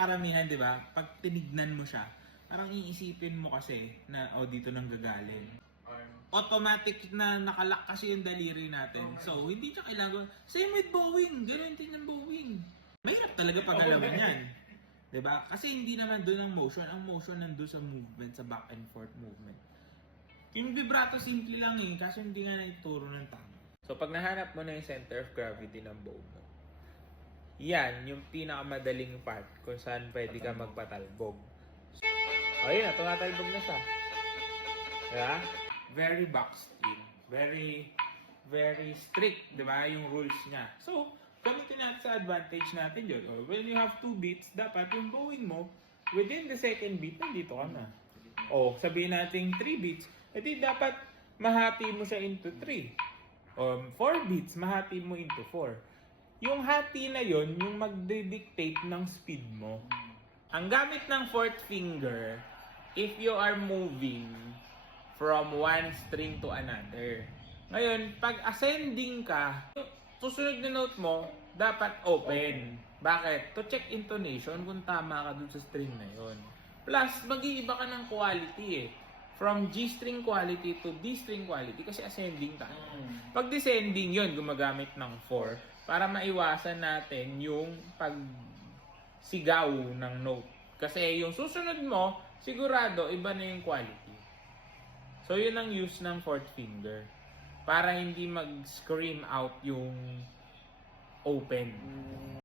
karamihan, di ba, pag tinignan mo siya, parang iisipin mo kasi na, oh, dito nang gagaling. Automatic na nakalak kasi yung daliri natin. So, hindi siya kailangan. Same with bowing. Ganun din ng bowing. Mahirap talaga pag-alaman yan. Diba? Kasi hindi naman doon ang motion. Ang motion nandun sa movement, sa back and forth movement. Yung vibrato simple lang eh, kasi hindi nga naituro ng tama. So, pag nahanap mo na yung center of gravity ng bow mo, yan, yung pinakamadaling part kung saan pwede ka magpatalbog. Ayun na, tumatalbog na siya. Diba? Very boxed in. Very strict, di ba, yung rules niya. So, gamitin natin sa advantage natin yun. Or when you have 2 beats, dapat yung bowing mo, within the second beat, nandito ka na. O, sabihin natin 3 beats, edi dapat mahati mo siya into 3. O, 4 beats, mahati mo into 4. Yung hati na yun, yung magdidictate ng speed mo. Ang gamit ng fourth finger, if you are moving from one string to another. Ngayon, pag ascending ka, susunod na note mo, dapat open. Bakit? To check intonation kung tama ka dun sa string na yon. Plus, mag-iiba ka ng quality eh. From G string quality to D string quality kasi ascending ka. Pag descending yon, gumagamit ng 4 para maiwasan natin yung pagsigaw ng note. Kasi yung susunod mo, sigurado iba na yung quality. So, yun ang use ng fourth finger. Para hindi mag-scream out yung open.